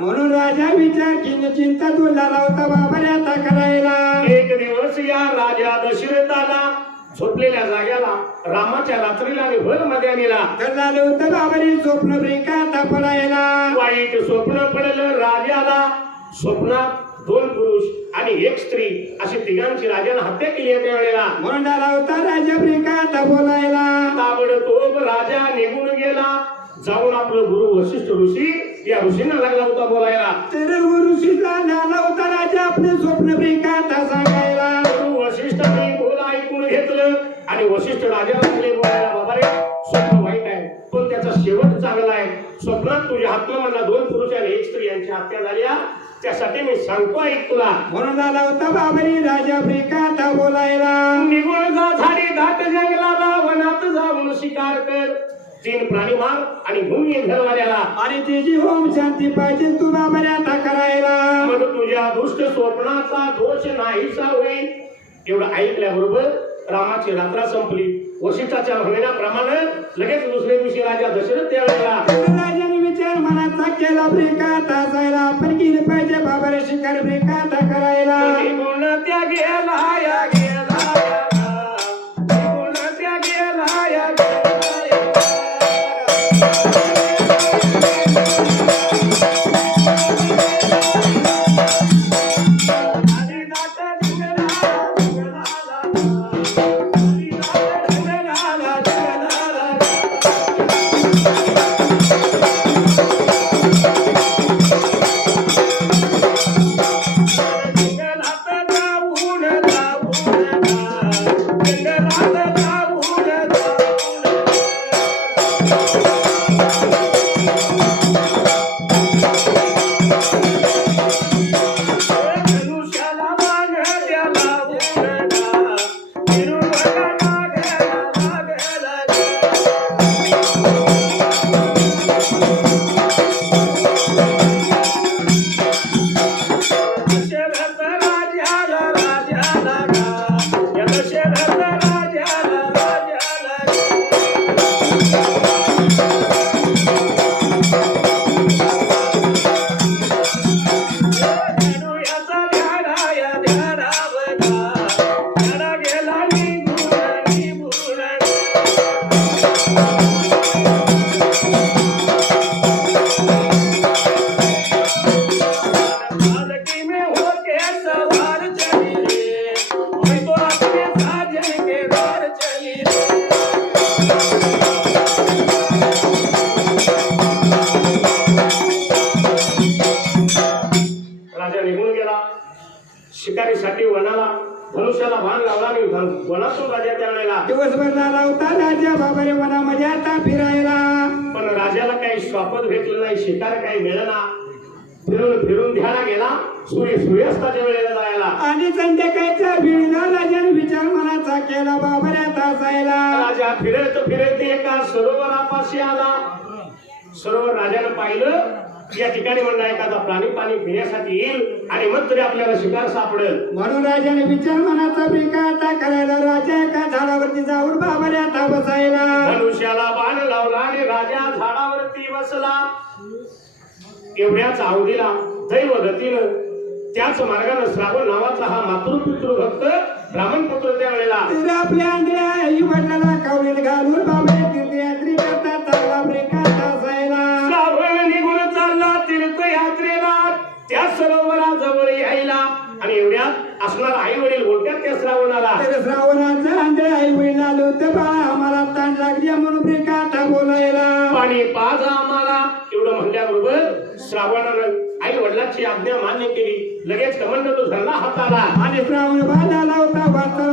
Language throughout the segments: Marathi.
म्हणून राजा विचार केली चिंता तू झाला होता बाबा आता करायला. एक दिवस या राजा दशरथाला झोपलेल्या जाग्याला रामाच्या रात्रीला आणि भरमध्ये आणला. तर झालं होतं बाबा रे स्वप्न ब्रेका आता पडायला. वाईट स्वप्न पडलं राजाला. स्वप्नात दोन पुरुष आणि एक स्त्री अशी तिघांची राजाने हत्या केली आहे त्यावेळेला. म्हणून झाला होता राजा ब्रेका आता बोलायला. ताबडतोब राजा निघून गेला. जाऊन आपलं गुरु वशिष्ठ ऋषी या ऋषींना लागला होता बोलायला. तर ऋषीला झाला होता राजा आपले स्वप्न आता सांगायला. गुरु वशिष्ठांनी बोल ऐकून घेतलं आणि वशिष्ठ राजाला लागले बोलायला बाबा रे स्वप्न वाईट आहे पण त्याचा शेवट चांगला आहे. स्वप्नात तुझ्या हातला दोन पुरुष आणि एक स्त्री यांची हत्या झाल्या त्यासाठी मी सांगतो ऐक तुला. म्हणून झाला होता बाबरी राजा ब्रेका आता बोलायला. तीन प्राणी मार आणि ये घरवाल्याला आणि त्याची होम शांती पाहिजे तू बाबा रे आता करायला. मग तुझ्या दुष्ट स्वप्नाचा दोष नाहीसा होईल. एवढं ऐकल्याबरोबर रामाची रात्र संपली. वशिष्ठाच्या म्हणण्याप्रमाणे लगेच दुसऱ्या दिवशी राजा दशरथ त्यावेळेला. राजाने विचार मनाचा केला ब्रेका आता जायला आपण गेले पाहिजे बाबा शिकार ब्रेका करायला. निघून त्या गेला या गेला. सरोवरापाशी आला सरोवर राजानं पाहिलं. या ठिकाणी म्हणला एखादा प्राणी पाणी पिण्यासाठी येईल आणि मग तरी आपल्याला शिकार सापडेल. म्हणून राजाने विचार मनाचा ब्रेका आता करायला राजा एका झाडावरती जाऊन बाबा रे आता बसायला. धनुष्याला बाण लावला आणि राजा झाडावरती बसला. एवढ्याच आवडीला दैव गतीनं त्याच मार्गानं श्रावण नावाचा हा मातृपितृ भक्त ब्राह्मण पुत्र त्यावेळेला तर आपल्या आंधळ्या आई वडिलाला कावडीत घालून बाबा तीर्थयात्री करतात. चांगला ब्रेका आता जायला श्रावण निघून चालला तीर्थयात्रेला. त्या सरोवराजवळ यायला. आणि एवढ्यात असणार आई वडील बोलतात त्या श्रावणाला. तर श्रावणाचं आंधळे आई वडील आलो होते बाळा आम्हाला ताण लागली म्हणून ब्रेका आता बोलायला. पाणी पाज आम्हाला. एवढं म्हणल्याबरोबर श्रावणानं आई वडिलांची आज्ञा मान्य केली. लगेच कमंडलू धरला हाताला. आणि श्रावण बाद आला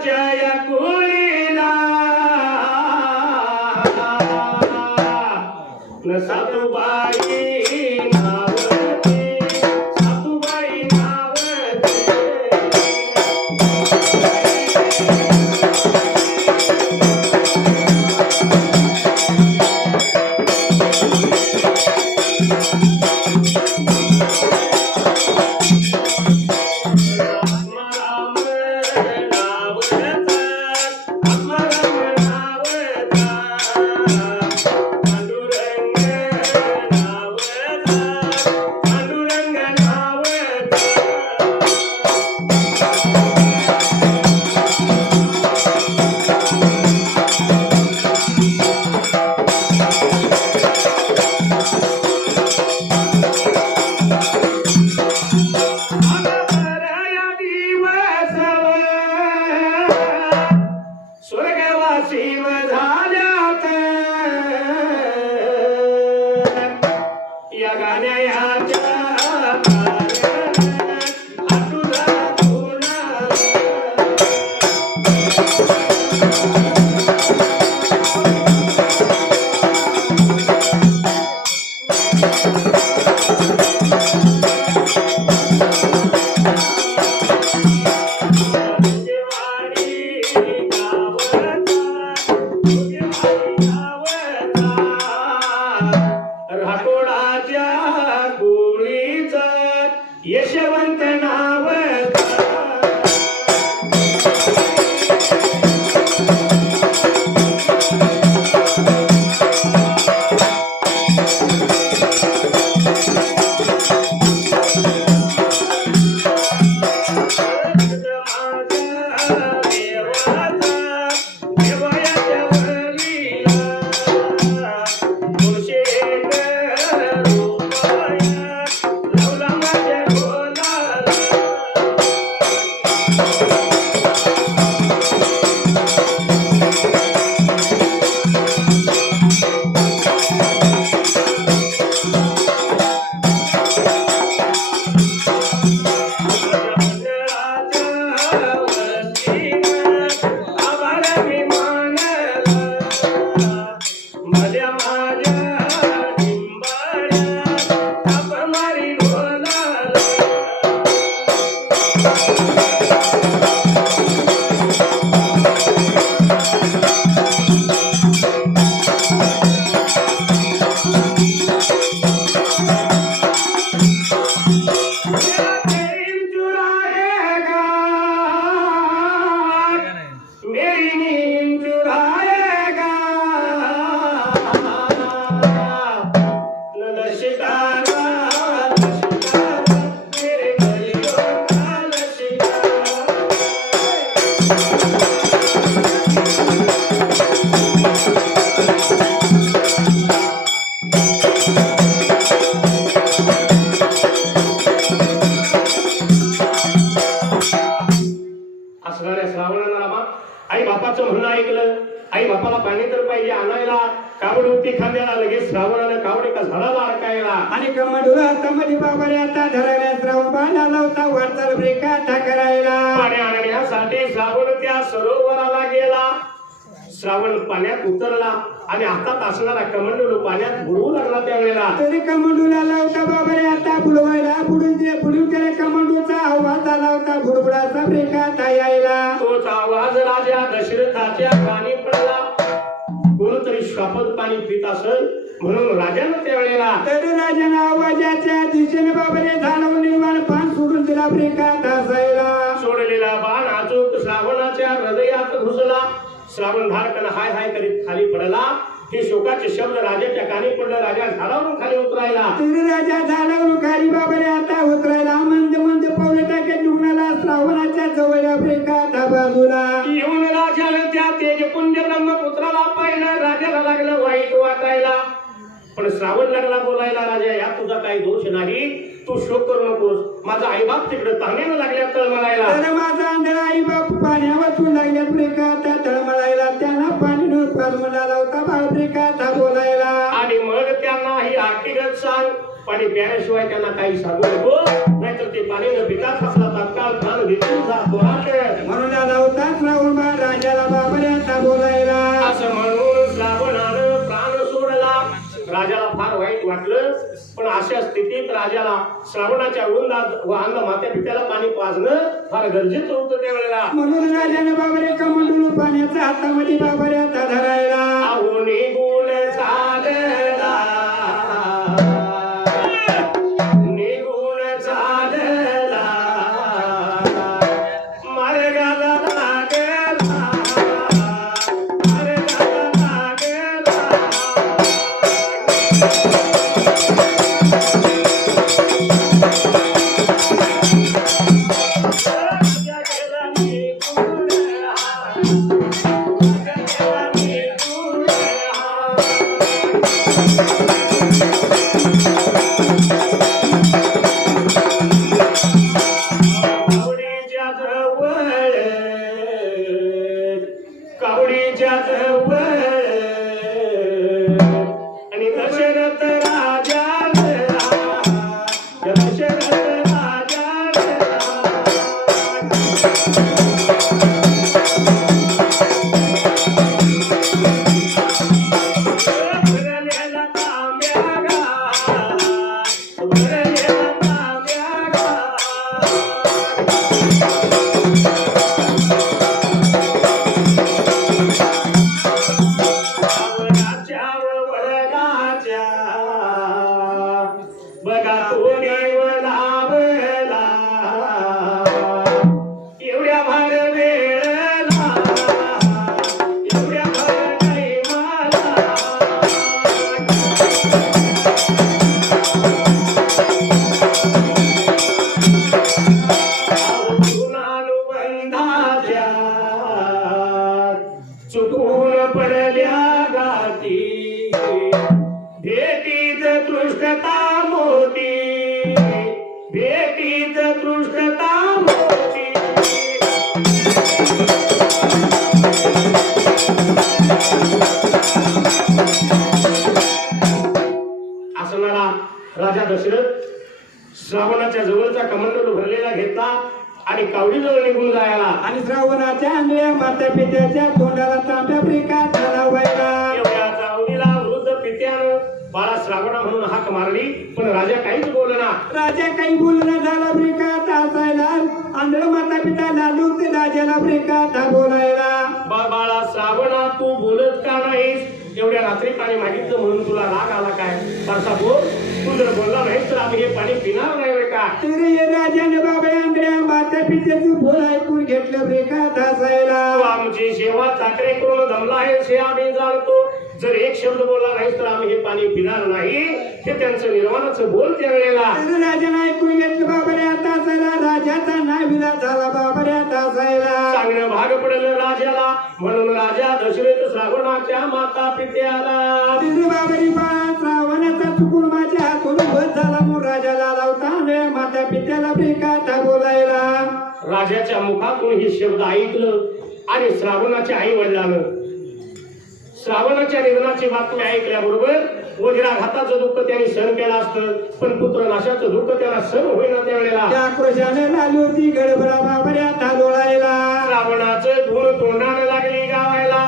राठोडाच्या या ವಂತನ बापाचं म्हणणं ऐकलं. आई बापाला पाणी तर पाहिजे आणायला. कावड होती खांद्याला लगेच श्रावणानं कावड एका झाडाला अडकायला आणि कमडुला तमली बाबारे आता धरण्यास राहून बाला लावता वाटचाल ब्रेका करायला. पाणी आणण्यासाठी श्रावण त्या सरोवराला गेला. श्रावण पाण्यात उतरला आणि हातात असणारा कमंडलू पाण्यात बुडवू लागला त्यावेळेला. तरी कमंडूला लावता बाबा रे आता बुडवायला बुडून दे बुडून त्याला कमंडूचा आवाज आला होता बुडबुडाचा ब्रेकात यायला. तोच आवाज राजा दशरथाच्या कानी पडला. कोणतरी श्वापद पाणी पित असल म्हणून राजानं त्यावेळेला तरी राजानं आवाजाच्या दिशेने बाबाने झाडावर निर्माण पान सोडून दिला ब्रेकात असायला सोडलेला बाण अचूक श्रावणाच्या हृदयात घुसला. श्रावण धारकन हाय हाय करीत खाली पडला. हे शोकाचे शब्द राजाच्या कानी पडलं. राजा झाडावरून खाली उतरायला. राजा झाडावर खाली बाबरे आता उतरायला. मंद मंद पावले टाक्यात निघून श्रावणाच्या जवळ ब्रेकात बाजूला पण श्रावण लागला बोलायला राजा यात तुझा काही दोष नाही. तू शोक करू नकोस. माझा आईबाप तिकडे ताण्यानं लागल्या तळमळायला. तर माझा आंधळा आई बाप पाण्यावर लागल्यात ब्रेकात तळमळायला त्यांना पाणी पालमला होता बाळ ब्रेकात बोलायला. आणि मग त्यांना ही हकीकत सांग. पाणी प्यायल्याशिवाय त्यांना काही सांगू नको. नाहीतर ते पाणी न पिता असला तत्काळ घेतून म्हणून आला होता श्रावण बाळ राजाला आता बोलायला. वाटलं पण अशा स्थितीत राजाला श्रावणाच्या वृंदात व अंग मात्या पित्याला पाणी पाजणं फार गरजेचं होतं त्यावेळेला. म्हणून राजाने बाबाने कमंडलू पाण्याचा हातामध्ये आता धरायला. अहो निघून श्रावणाच्या आंधळ्या माता पित्याच्या तोंडाला तांब्या लावायला एवढ्या चावडीला वृद्ध पित्यानं बाळा श्रावणा म्हणून हाक मारली पण राजा काहीच बोलना राजा काही बोलणं झाला ब्रेकात असायला आंधळ माता पिता लालू ते राजाला ब्रेकात बोलायला बा बाळा श्रावणा तू बोलत का नाहीस? एवढ्या रात्री पाणी मागितलं म्हणून तुला राग आला काय? फारसा बोल तू जर बोलला नाहीस तर आम्ही हे पाणी पिणार नाही. का? तरी हे राजाने बाबा आंधळ्या माता पित्याचं बोल ऐकून घेतलं तू असायला आमची सेवा चाकरे करून आहेस हे आम्ही जाणतो जर एक शब्द बोलला नाहीस तर आम्ही हे पाणी पिणार नाही. हे त्यांचं निर्वाणाचं बोल त्या वेळेला तर राजाने ऐकून घेतलं बाबाने आता असायला राजाचा नाव विलास झाला बाबाने आता असायला सांगणं भाग पडलं राजाला. म्हणून राजा दशरथ श्रावणाच्या माता पित्याला बाबारी श्रावणाचा चुकून माझ्या हातून बस झाला म्हणून राजाला लावता माता पित्याला ब्रेकात बोलायला? राजाच्या मुखातून हे शब्द ऐकलं आणि श्रावणाच्या आई वडिलानं श्रावणाच्या निधनाची बातमी ऐकल्याबरोबर वज्राघाताचं दुःख त्यांनी सहन केलं असतं. पण पुत्र नाशाचं दुःख त्याला सहन होईना त्यावेळेला त्या आक्रोशाने लाली होती गडबडा बाबाने आता डोळायला श्रावणाचं धूळ तोंडानं लागली गावायला.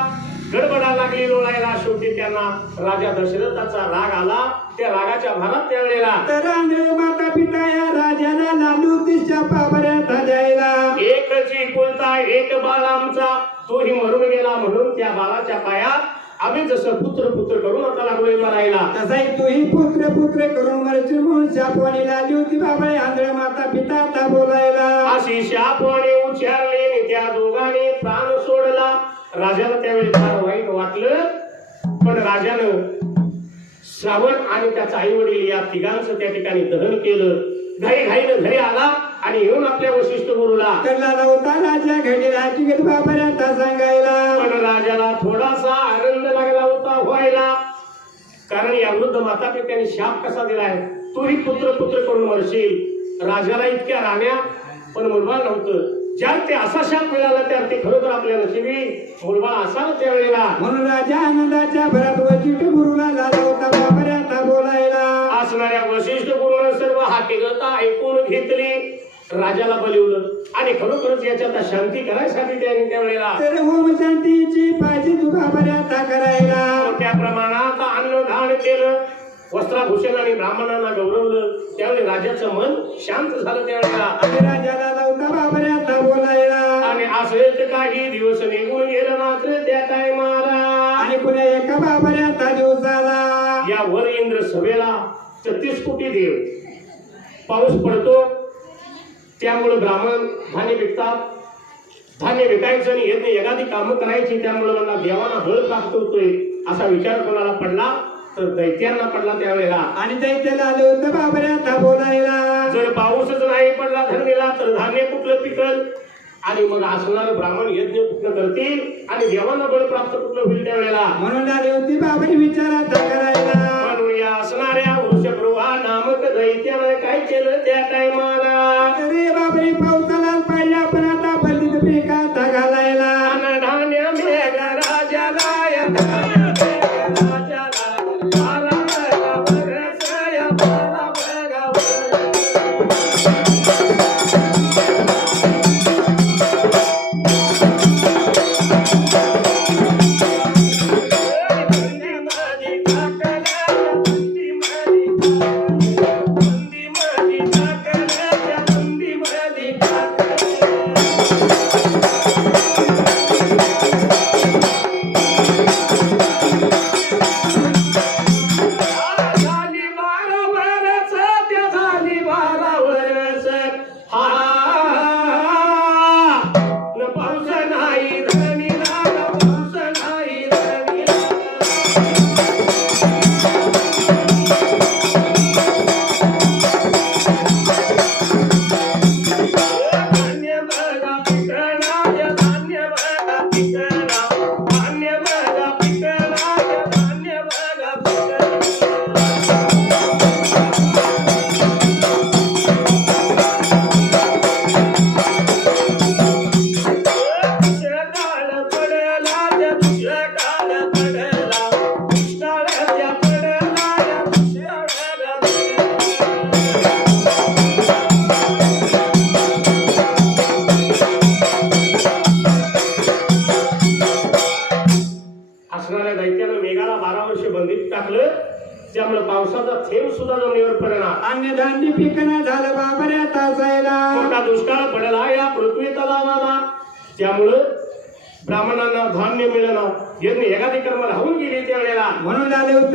गडबडा लागली लोळायला. शेवटी त्यांना राजा दशरथाचा राग आला. त्या रागाच्या भारात त्यावेळेला तर माता पिता या राजाला लालू दिशा पाबऱ्यात द्यायला एक कोणता एक बाळ आमचा. तोही मरून गेला म्हणून त्या बाळाच्या पायात आम्ही जसं पुत्र पुत्र करून आता लागलोय मरायला तसाही तूही पुत्र पुत्र करून मरशील म्हणून शापवाणी लाली होती बाबळे आंधळे माता पिता आता बोलायला. अशी शापवाने उच्चारले आणि त्या दोघांनी प्राण सोडला. राजाला त्यावेळी फार वाईट वाटलं पण राजानं श्रावण आणि त्याचा आई वडील या तिघांचं त्या ठिकाणी दहन केलं. घाई घाईनं घरी आला आणि येऊन आपल्या वशिष्ठ गुरुला तर लाला होता राजा घडीला तिकीट बाबऱ्यात सांगायला. पण राजाला थोडासा आनंद लागला होता व्हायला. कारण या वृद्ध माता पित्याने शाप कसा दिलाय? तूही पुत्र पुत्र करून मरशील. राजाला इतक्या राण्या पण मुलबाळ नव्हतं. ज्या ते असा शाप मिळाला त्या ते खरोखर आपल्या नशिबी मुलबाळ असाल त्यावेळेला म्हणून राजा आनंदाच्या भरात वशिष्ठ गुरुला लाला होता बाबऱ्यात बोलायला. असणाऱ्या वशिष्ठ गुरुनं हाकिगता ऐकून घेतली. राजाला बोलवलं. आणि खरोखरच याच्यात शांती करायसाठी त्याने त्यावेळेला तर होम शांतीची पाहिजे तू बाबऱ्यात करायला. मोठ्या प्रमाणात अन्नदान केलं. वस्त्राभूषण आणि ब्राह्मणांना गौरवलं. त्यावेळी राजाचं मन शांत झालं त्यावेळेला आणि राजाला लावता बाबऱ्यात बोलायला. आणि असेच काही दिवस निघून गेलं मात्र त्या टायमाला. आणि पुन्हा एका बाबऱ्यात दिवसाला या वर इंद्र सभेला छत्तीस कोटी देव. पाऊस पडतो त्यामुळे ब्राह्मण धान्य विकतात. धान्य विकायचं आणि येत नाही एखादी कामं करायची त्यामुळे मला देवाना बळ प्राप्त होतोय असा विचार कोणाला पडला तर दैत्यांना पडला त्यावेळेला. आणि दैत्याला आलं होतं बाबऱ्यात बोलायला. जर पाऊसच नाही पडला धरणीला तर धान्य कुठलं पिकल? आणि मग असणार ब्राह्मण यज्ञ कुठलं करतील? आणि देवांना बळ प्राप्त कुठलं होईल त्यावेळेला? म्हणून आली होती बाबरी विचारात करायला. म्हणून या असणाऱ्या नामक दैत्यानं काय केलं?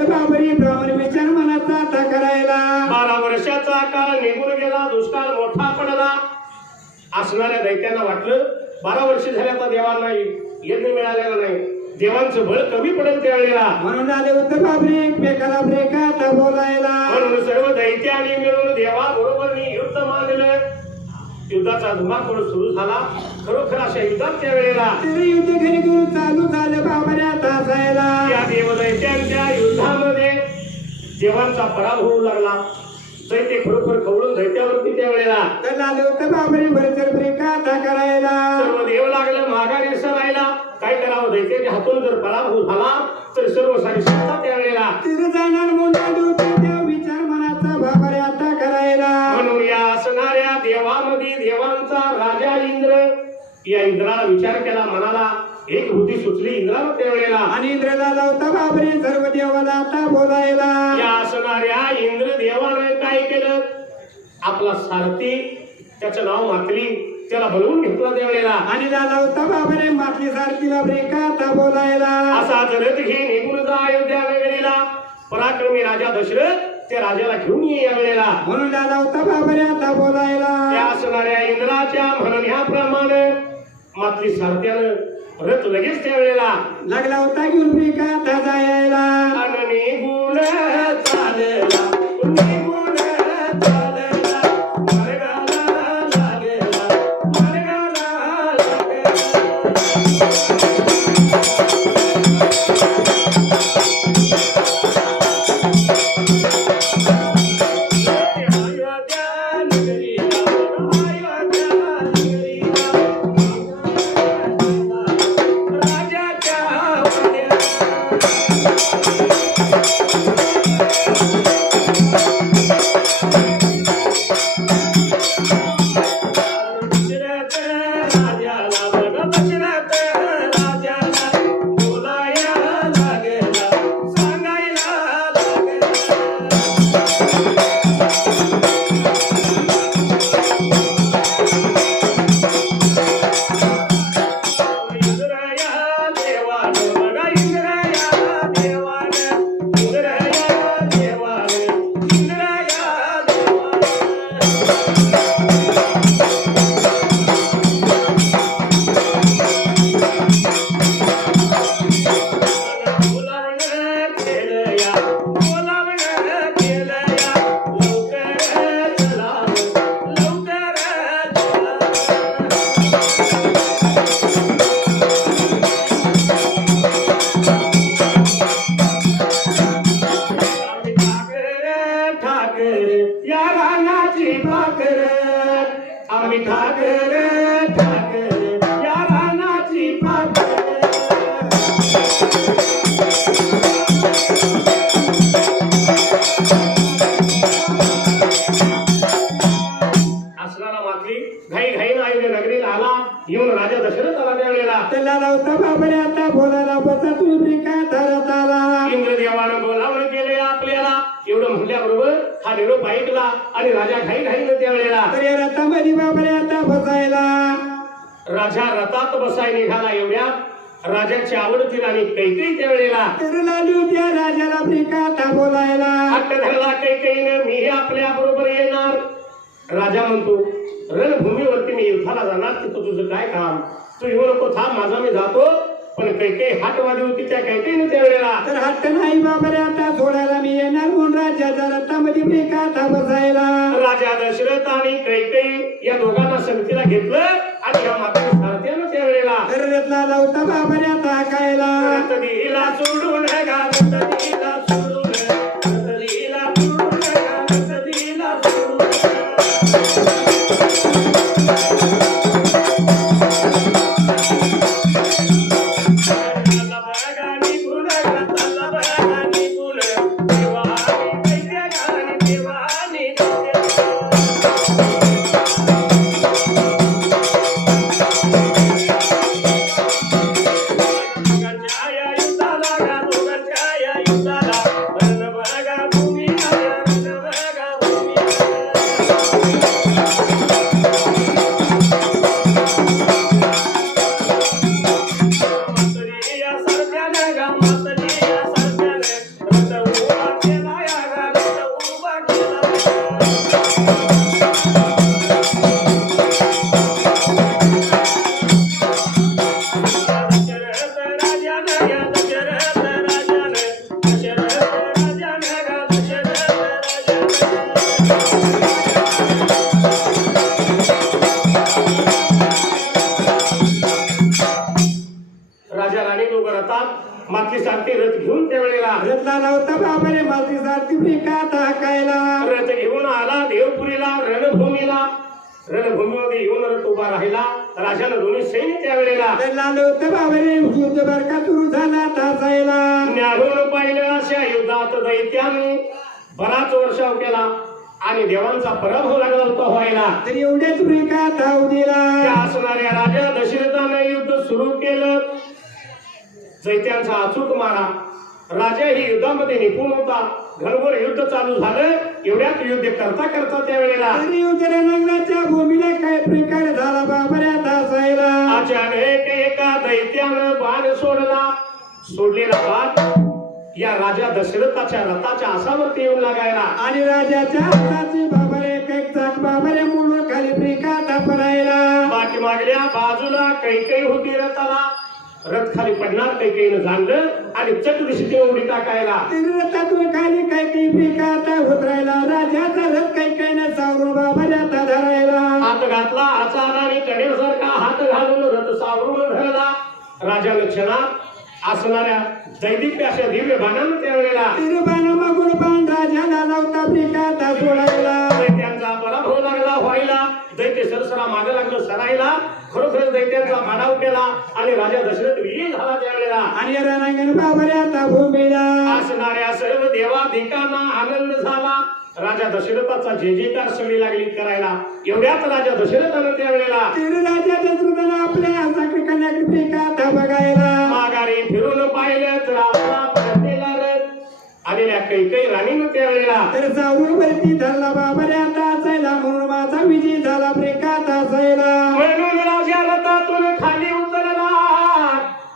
बाबरी ब्राह्मण विचार मनाचा आता करायला. बारा वर्षाचा काळ निघून गेला दुष्काळ मोठा पडला. असणाऱ्या दैत्यांना वाटलं बारा वर्ष झाले आता देवांना यज्ञ मिळालेला नाही. देवांचं बळ कमी पडेल त्यावेळेला म्हणून आले होते बाबरी एकमेकाला ब्रेकात बोलायला. म्हणून सर्व दैत्याने मिळून देवा बरोबर युद्ध मानलं युद्धाचा धुमाकूळ सुरू झाला. खरोखर अशा युद्धात त्या वेळेला युद्ध घरी चालू झालं बाबऱ्यात असायला या देवदैत्यांच्या युद्धामध्ये देवांचा पराभव होऊ लागला. दैत्य खरोखर खवळून दैत्यावरती त्या वेळेला तर आले होते बाबरी भरचर ब्रेकात करायला. सर्व देव लागलं माघारी सरायला काय करावं दैत्याच्या हातून जर पराभव झाला तर सर्व सारी सत्ता त्या वेळेला तिथे जाणार होते त्या विचार मनाचा बाबऱ्यात करायला. म्हणून या असणाऱ्या देवामध्ये देवांचा राजा इंद्र. या इंद्राला विचार केला म्हणाला एक बुद्धी सुचली इंद्राला त्यावेळेला. आणि इंद्रला लावता बाबरे सर्व देवाला आता बोलायला. या असणाऱ्या इंद्र देवानं काय केलं? आपला सारथी त्याचं नाव मातली त्याला बोलवून घेतला त्यावेळेला आणि लावता बाबरे मातली सारखीला ब्रेका आता बोलायला. असा जरत घे निघून जा अयोध्या नगरीला पराक्रमी राजा दशरथ त्या राजाला घेऊन ये या वेळेला. म्हणून लावता बाबरे आता त्या बोलायला असणाऱ्या इंद्राच्या म्हणण्याप्रमाणे मातली सारथ्यानं रथ लगेच त्या वेळेला. लागला होता घेऊन ब्रेका आता जायला. चालला निघून चालला. त्यावेळेला तर होती राजाला ब्रेका आता बोलायला हट्ट धरला कैकईनं मी आपल्या बरोबर येणार. राजा म्हणतो रणभूमीवरती मी युद्धाला जाणार तिथं तुझं काय काम? तू येऊ नको थांब माझा मी जातो. पण कैकई हाटवादी होती त्या कैकईनं त्यावेळेला तर हट्ट नाही बाबरे आता सोडायला मी येणार म्हणून राजाच्या रथामध्ये ब्रेका आता बसायला राजा दशरथ आणि कैकई या दोघांना संगतीला घेतलं आणि या माता सारथ्यानं त्यावेळेला तर बाबरे आता कायला सोडून सोडून रथला लावता बाबरे मालती सारखी ब्रेका आता कायला रथ घेऊन आला देवपुरीला रणभूमीला. रणभूमीमध्ये येऊन रथ उभा राहिला. राजानं दोन्ही सैन्य त्यावेळेला तर लाल होतं बाबरे युद्ध बरका सुरू झाला जायला. न्याहून पाहिलं अशा युद्धात दैत्याने बराच वर्षाव केला आणि देवांचा पराभव लागला होता व्हायला. तर एवढेच ब्रेका धाव दिला. असणाऱ्या राजा दशरथाने युद्ध सुरू केलं. जैत्यांचा अचूक मारा. राजा ही युद्धामध्ये निपुण होता. घनघोर युद्ध चालू झालं. एवढ्यात युद्ध करता करता त्यावेळेला उतरे नगराच्या भूमीला काय प्रकार झाला बाबऱ्यात असायला अचानक एका दैत्यानं बाण सोडला. सोडलेला बाण या राजा दशरथाच्या रथाच्या आसावरती येऊन लागायला. आणि राजाच्या हाताची बाबरे एक चाक बाबरे मुलं खाली प्रिकाता पडायला पाठीमागल्या बाजूला कैकई होती रथाला. रथ खाली पडणार कैकईनं जाणलं आणि दिशेने उडी टाकायला. रथातून खाली काही काही प्रिकाता उतरायला राजाचा रथ काही काही न सावरून बाबऱ्यात धरायला. हात घातला आचार आणि कडेसारखा हात घालून रथ सावरून धरला. राजानं क्षणात असणाऱ्या दैदिप्य अशा दिव्य बाणानं त्यावेळेला तरी बाण मागून बाण राजाला लावता प्रिकाता सोडायला. दैत्यांचा पराभव लागला व्हायला. दैत्य सरसरा मागे लागलं सरायला. खरोखर दैत्यांचा माडाव केला आणि राजा दशरथ विजयी झाला त्यावेळेला. आणि रणांगण बाबऱ्यात भूमीला असणाऱ्या सर्व देवाधिकांना आनंद झाला. राजा दशरथाचा जे जयकार सगळी लागली करायला. एवढ्यात राजा दशरथानं त्यावेळेला. राजा दशरथानं आपल्या साखर कन्याकडे प्रिकाता बघायला. माघारी फिरून पाहिलं तर आपला परतेला आलेल्या कैकई राणीनं त्यावेळेला. तर सावरून वरती धरला बाबऱ्यात असायला म्हणून माझा विजय झाला प्रिकात असायला. म्हणून राजा रथातून खाली उतरला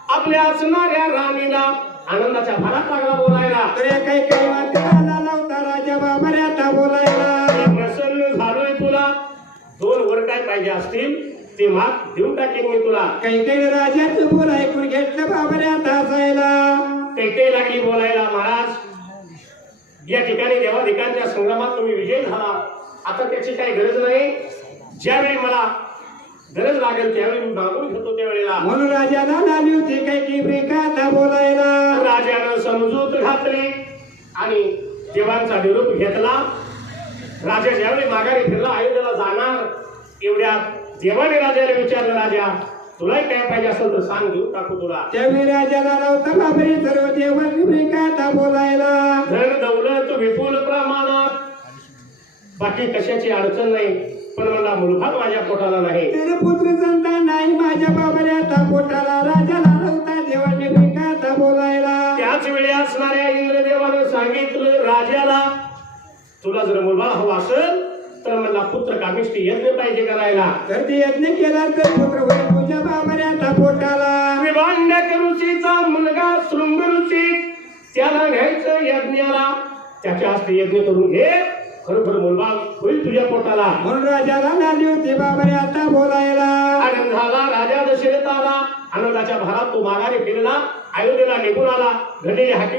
आपल्या असणाऱ्या राणीला आनंदाच्या भरात लागला बोलायला. तर काही काही वाक्याला लावता राजा बाबऱ्यात बोलायला. प्रसन्न झालोय तुला. दोन वर काय पाहिजे असतील ते माग देऊन टाकेन मी तुला. काही काही राजाचं बोल ऐकून घेतलं बाबऱ्यात असायला काही काही लागली बोलायला महाराज? या ठिकाणी देवाधिकांच्या संग्रामात तुम्ही विजय झाला. आता त्याची काही गरज नाही. ज्यावेळी मला गरज लागेल त्यावेळी मी मागून घेतो त्यावेळेला. म्हणून राजाला लाली होती काही काही प्रिकात बोलायला? राजानं समजूत घातली आणि देवांचा निरोप घेतला. राजा ज्यावेळी माघारी फिरला अयोध्येला जाणार. एवढ्यात देवाने राजाला विचारलं राजा तुलाही काय पाहिजे असेल तर सांग देऊ टाकू तुला. त्यावेळी राजाला लावता बाबरी सर्व देवांनी प्रिकात बोलायला? धन दौलत विपुल प्रमाणात. बाकी कशाची अडचण नाही. पण मला मुलभाग माझ्या पोटाला नाही. तेरे पुत्र संतान नाही माझ्या बाबऱ्यात पोटाला राजाला लावता. देवांनी प्रिकात बोलायला. त्याच वेळी असणाऱ्या इंद्रदेवानं सांगितलं राजाला तुला जर मुलबाळ हवा असेल तर मला पुत्र कामिष्टी यज्ञ पाहिजे करायला. तर ते यज्ञ केला तर पुत्र होईल तुझ्या बाबऱ्यात पोटाला. विभांडक ऋषीचा मुलगा शृंग ऋषी त्याला घ्यायचं यज्ञाला. त्याच्या हस्ते यज्ञ करून घे. खरोखर मुलबाळ होईल तुझ्या पोटाला. म्हणून राजाला लाली होती बाबऱ्यात बोलायला. आनंद झाला राजा दशरथ आला आनंदाच्या भरात तो माघारी फिरला अयोध्येला निघून आला घडलेली हाकी